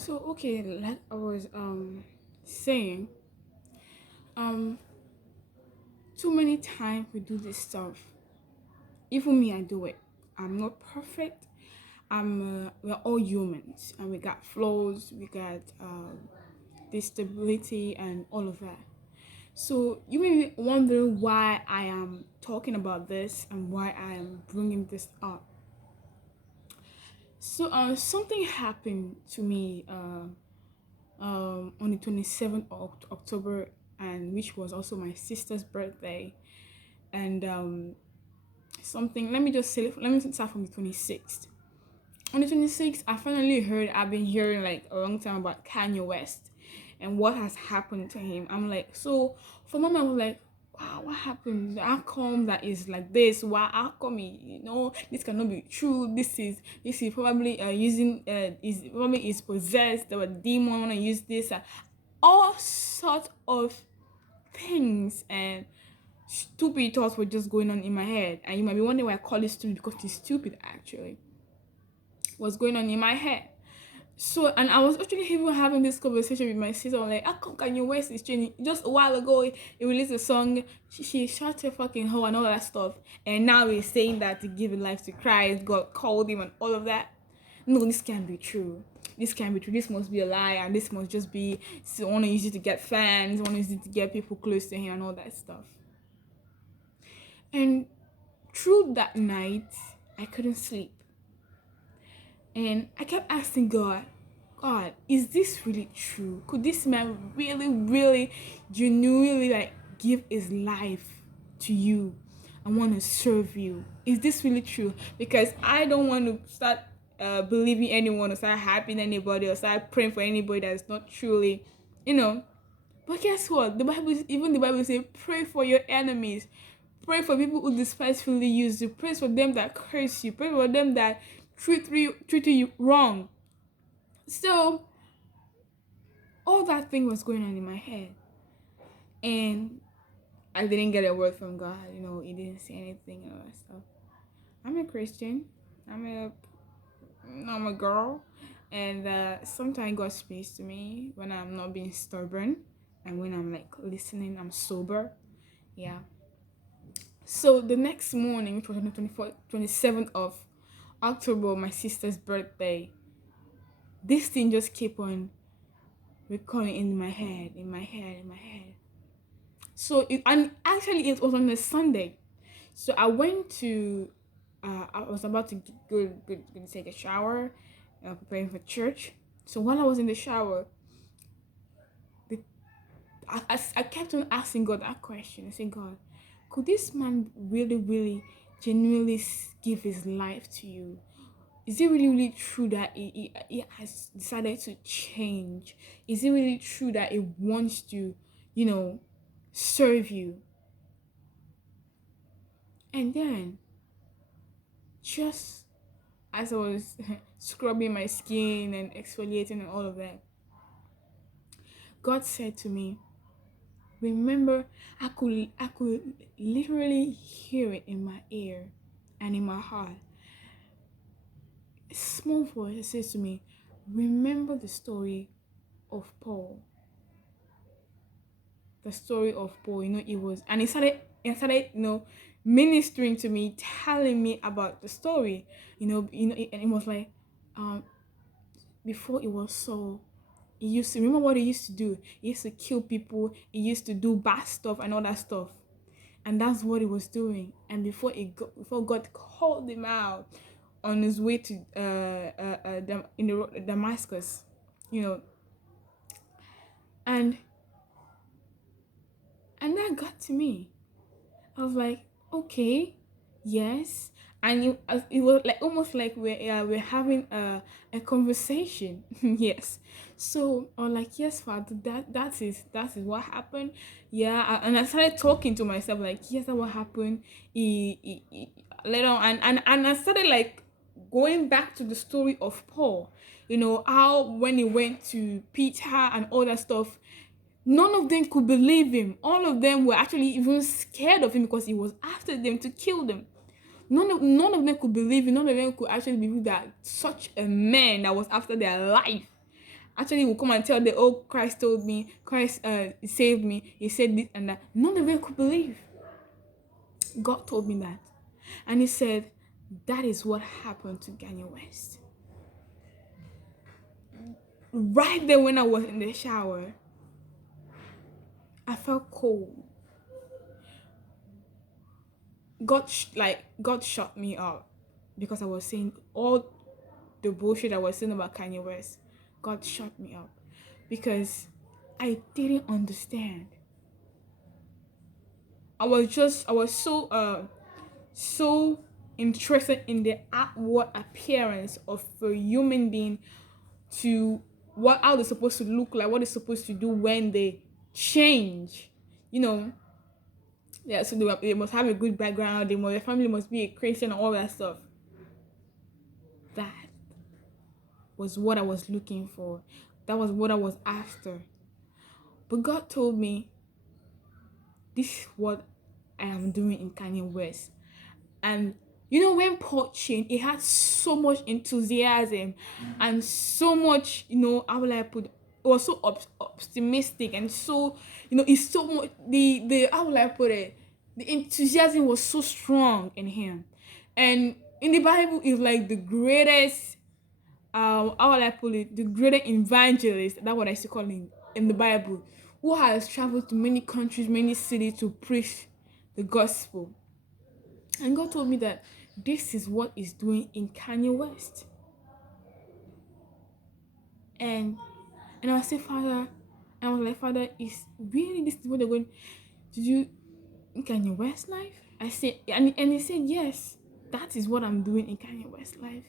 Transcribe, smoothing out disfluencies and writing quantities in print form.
So okay, like I was saying, um too many times we do this stuff. Even me, I do it. I'm not perfect. We're all humans, and we got flaws. We got disability and all of that. So you may be wondering why I am talking about this and why I am bringing this up. So something happened to me on the 27th of October, and which was also my sister's birthday. And something, let me just say, let me start from the 26th. On the 26th, I finally heard, I've been hearing like a long time about Kanye West and what has happened to him. I'm like, so for a moment, I was like, wow, what happened? How come that is like this? Why? How come this cannot be true? This is probably using is probably is possessed or a demon want to use this. All sorts of things and stupid thoughts were just going on in my head. And you might be wondering why I call it stupid, because it's stupid actually. What's going on in my head? So, and I was actually even having this conversation with my sister. I'm like, how come Kanye West is training? Just a while ago, he released a song. She shot her fucking hoe and all that stuff. And now he's saying that to give his life to Christ, God called him and all of that. No, this can't be true. This can't be true. This must be a lie, and this must just be so want to use it to get fans, want to use it to get people close to him and all that stuff. And through that night, I couldn't sleep. And I kept asking God, God, is this really true? Could this man really, really, genuinely like give his life to you and want to serve you? Is this really true? Because I don't want to start believing anyone or start happing anybody or start praying for anybody that's not truly, you know. But guess what? Even the Bible says, pray for your enemies. Pray for people who despitefully use you. Pray for them that curse you. Pray for them that treat you wrong. So all that thing was going on in my head, and I didn't get a word from God. He didn't say anything and all that stuff. I'm a Christian. I'm a I'm a girl, and sometimes God speaks to me when I'm not being stubborn, and when I'm like listening, I'm sober. Yeah. So the next morning, which was on the 27th of October, my sister's birthday, this thing just kept on recurring in my head, in my head, in my head. So and actually it was on a Sunday. So I went to I was about to go take a shower, preparing for church. So while I was in the shower, I kept on asking God that question. I said, God, could this man really, really, genuinely give his life to you? Is it really, really true that he has decided to change? Is it really true that he wants to, serve you? And then, just as I was scrubbing my skin and exfoliating and all of that, God said to me, remember, I could literally hear it in my ear and in my heart. A small voice says to me, remember the story of Paul. The story of Paul, it was, and he started, ministering to me, telling me about the story, and it was like, um, before it was so. He used to remember what he used to do. He used to kill people. He used to do bad stuff and all that stuff, and that's what he was doing. And before God called him out on his way to in the road, Damascus, and that got to me. I was like, okay, yes. And it was like almost like we're having a conversation. Yes. So I was like, yes, Father, that is what happened. Yeah. And I started talking to myself like, yes, that's what happened. Later on, and I started like going back to the story of Paul. How when he went to Peter and all that stuff, none of them could believe him. All of them were actually even scared of him because he was after them to kill them. None of them could believe him. None of them could actually believe that such a man that was after their life actually will come and tell the, oh, Christ told me, Christ saved me, he said this and that. None of them could believe. God told me that. And he said, that is what happened to Kanye West. Right there when I was in the shower, I felt cold. God shut me up because I was saying all the bullshit I was saying about Kanye West. God shut me up because I didn't understand. I was so interested in the outward appearance of a human being, to how they're supposed to look like, what they're supposed to do when they change. You know, yeah, so they must have a good background, their family must be a Christian and all that stuff. That was what I was looking for. That was what I was after. But God told me, this is what I am doing in Kanye West. And when Paul changed, he had so much enthusiasm and so much, how will I put it? It was so optimistic, and so, it's so much, the how will I put it? The enthusiasm was so strong in him. And in the Bible, is like the greatest, how will I put it? The greatest evangelist, that's what I used to call him in the Bible, who has traveled to many countries, many cities to preach the gospel. And God told me that this is what He's doing in Kanye West. And I was saying, Father, I was like, Father, is really this is what they're going to do in Kanye West's life? I said, and He said, yes, that is what I'm doing in Kanye West's life.